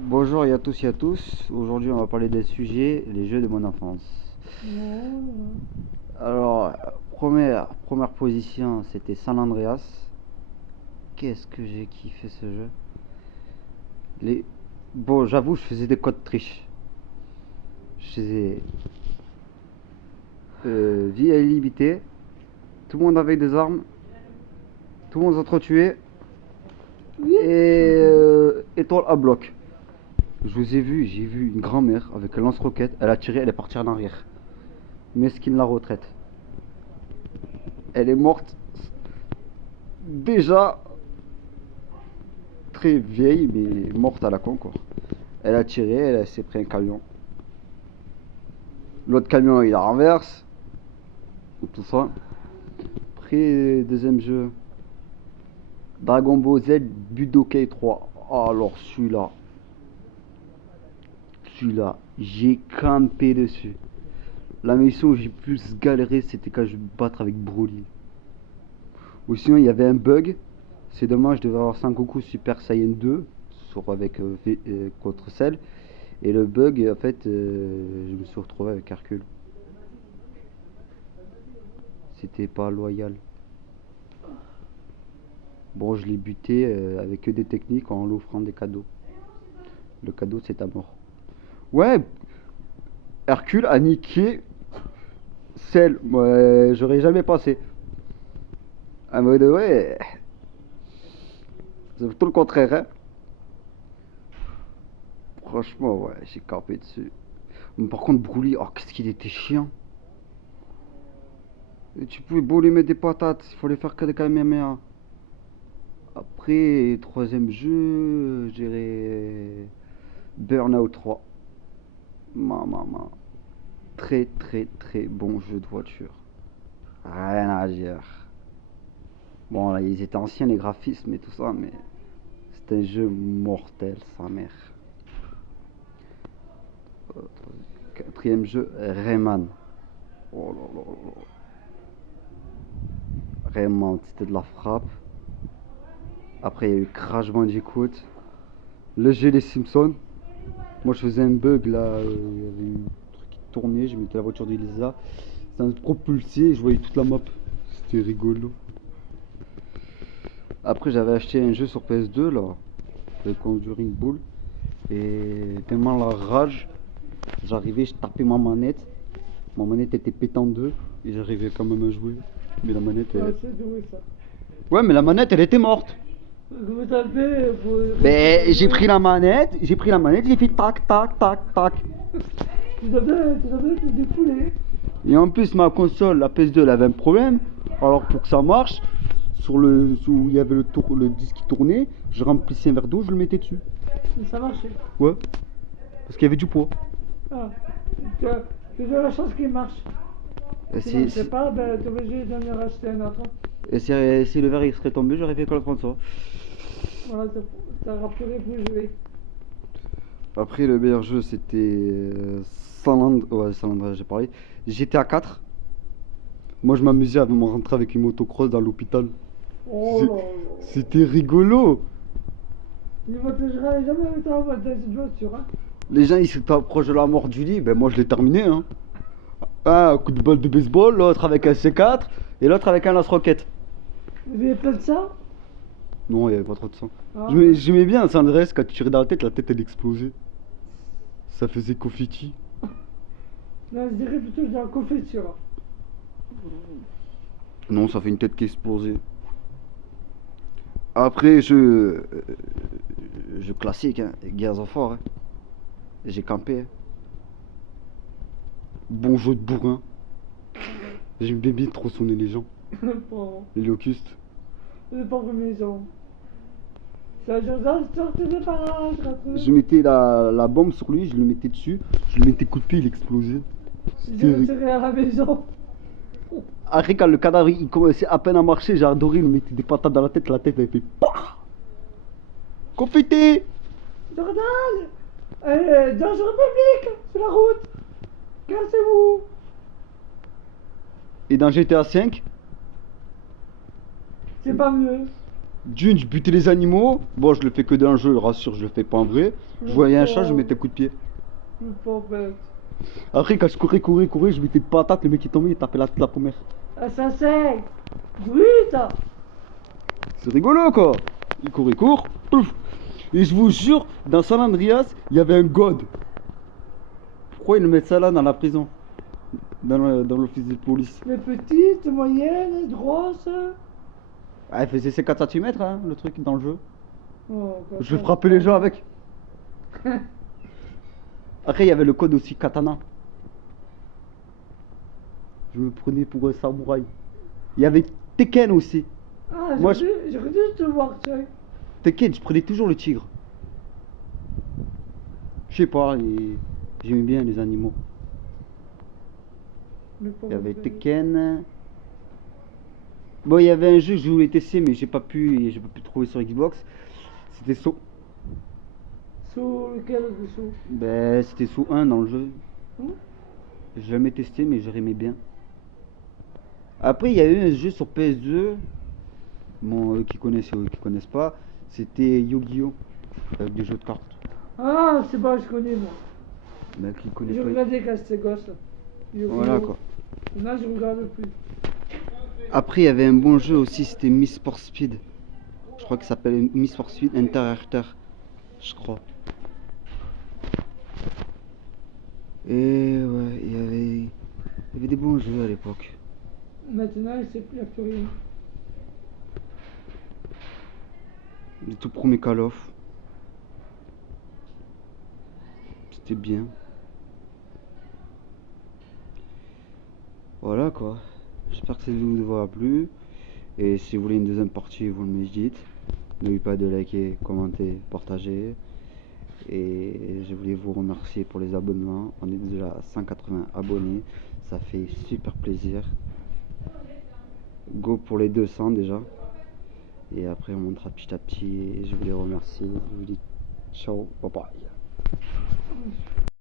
Bonjour à tous et à tous. Aujourd'hui, on va parler des sujets, les jeux de mon enfance. Non. Alors, première position, c'était San Andreas. Qu'est-ce que j'ai kiffé ce jeu. Bon, j'avoue, je faisais des codes triches. Je faisais vie illimitée. Tout le monde avec des armes. Tout le monde s'entretuait. Oui. Et étoile à bloc. Je vous ai vu, j'ai vu une grand-mère avec un lance-roquette. Elle a tiré, elle est partie en arrière. Mesquine la retraite. Elle est morte déjà très vieille, mais morte à la con quoi. Elle a tiré, elle s'est pris un camion. L'autre camion il la renverse. Tout ça. Après, deuxième jeu. Dragon Ball Z Budokai 3. Oh, alors celui-là, j'ai campé dessus. La mission où j'ai plus galéré, c'était quand je me battre avec Broly. Ou sinon, il y avait un bug. C'est dommage, je devais avoir Sangoku Super Saiyan 2 contre Cell. Et le bug, en fait, je me suis retrouvé avec Hercule. C'était pas loyal. Bon, je l'ai buté avec que des techniques en l'offrant des cadeaux. Le cadeau, c'est ta mort. Ouais, Hercule a niqué Cell. Ouais, j'aurais jamais pensé. En mode, ouais. C'est tout le contraire, hein. Franchement, ouais, j'ai campé dessus. Mais par contre, Broly, oh, qu'est-ce qu'il était chiant. Et tu pouvais beau lui mettre des patates, il fallait faire que des Kamehameha. Après, troisième jeu, je dirais Burnout 3. Maman. Très très très bon jeu de voiture. Rien à dire. Bon, là, ils étaient anciens les graphismes et tout ça, mais c'est un jeu mortel, sa mère. Quatrième jeu, Rayman. Oh là là là. Rayman, c'était de la frappe. Après, il y a eu Crash Bandicoot. Le jeu des Simpsons. Moi, je faisais un bug là. Il y avait un truc qui tournait. Je mettais la voiture d'Elisa. Ça me propulsait et je voyais toute la map. C'était rigolo. Après, j'avais acheté un jeu sur PS2 là. Le Conjuring Bull. Et tellement la rage, j'arrivais, je tapais ma manette. Ma manette était pétée en deux. Et j'arrivais quand même à jouer. Mais la manette. Ah, c'est doué ça. Ouais, mais la manette, elle était morte. Comment t'as fait Ben, j'ai pris la manette, j'ai fait tac, tac, tac, tac. Tu dois bien te défouler. Et en plus, ma console, la PS2, elle avait un problème. Alors, pour que ça marche, où il y avait le disque qui tournait, je remplissais un verre d'eau, je le mettais dessus. Mais ça marchait. Ouais. Parce qu'il y avait du poids. Ah. Tu as la chance qu'il marche. Et Si ne sais pas, ben t'es obligé d'en racheter un autre. et si le verre il serait tombé, j'aurais fait quoi le François. Voilà, t'auras plus jouer. Après, le meilleur jeu, c'était Ouais, San Andreas, j'ai parlé. GTA 4. Moi, je m'amusais à me rentrer avec une motocross dans l'hôpital. Oh C'est- là là. C'était rigolo. Il ne m'intégrerait jamais avec toi dans cette voiture. Hein. Les gens, ils se proches de la mort du lit. Ben, moi, je l'ai terminé. Hein. Un coup de balle de baseball, l'autre avec un C4 et l'autre avec un lance-roquette. Vous avez plein de ça. Non, il n'y avait pas trop de sang. Ah. J'aimais bien San Andreas quand tu tirais dans la tête elle explosait. Ça faisait confetti. Non, je dirais plutôt dans la confiture. Non, ça fait une tête qui explosait. Après, jeu classique, hein. Gears of War. Hein. J'ai campé. Hein. Bon jeu de bourrin. J'aimais bien trop sonner les gens. Bon, Les locustes. c'est pas une maison. Ça, je sortais de parage. Je mettais la bombe sur lui, je le mettais dessus, je le mettais coup de pied, il explosait. Je retirais à la maison. Après, quand le cadavre il commençait à peine à marcher, j'ai adoré, il me mettait des patates dans la tête elle fait PAH. Confetti. Jordan, danger public sur la route. Cassez-vous. Et dans GTA 5, C'est pas mieux. D'une, je butais les animaux. Bon, je le fais que dans le jeu, rassure, je le fais pas en vrai. Je voyais un chat, je mettais coup de pied. Le pauvre bête. Après, quand je courais, je mettais une patate, le mec il tombait, il tapait la première. Assassin. Druide. C'est rigolo quoi. Il court, pouf. Et je vous jure, dans San Andreas, il y avait un god. Pourquoi ils mettent ça là dans la prison? Dans l'office de police. Les petites, moyennes, grosses. Ah, il faisait 50 cm hein, le truc dans le jeu. Oh, Je frappais les gens avec. Après, il y avait le code aussi katana. Je me prenais pour un samouraï. Il y avait Tekken aussi. Ah, Moi, j'aurais dû te voir, tu sais. Tekken, je prenais toujours le tigre. Je sais pas, j'aimais bien les animaux. Le Il pauvre y avait bébé. Tekken. Bon, il y avait un jeu que je voulais tester, mais j'ai pas pu trouver sur Xbox. C'était Saut. Sous lequel dessous? Ben, c'était Saut 1 dans le jeu. Hein? J'ai jamais testé, mais j'aimais bien. Après, il y a eu un jeu sur PS2. Bon, qui connaissent et qui connaissent pas. C'était Yu-Gi-Oh! Avec des jeux de cartes. Ah, c'est bon, je connais moi. Ben, qui connaît Je pas. regardais quand j'étais gosse. Voilà quoi. Là, je regarde plus. Après, il y avait un bon jeu aussi, c'était Miss for Speed. Je crois qu'il s'appelle Miss for Speed Inter. Je crois. Et ouais, il y avait des bons jeux à l'époque. Maintenant, il n'y a plus rien. Les tout premiers Call of. C'était bien. Voilà quoi. J'espère que cette vidéo vous aura plu. Et si vous voulez une deuxième partie, vous me le dites. N'oubliez pas de liker, commenter, partager. Et je voulais vous remercier pour les abonnements. On est déjà à 180 abonnés. Ça fait super plaisir. Go pour les 200 déjà. Et après on montera petit à petit. Et je voulais remercier. Je vous dis ciao, bye bye.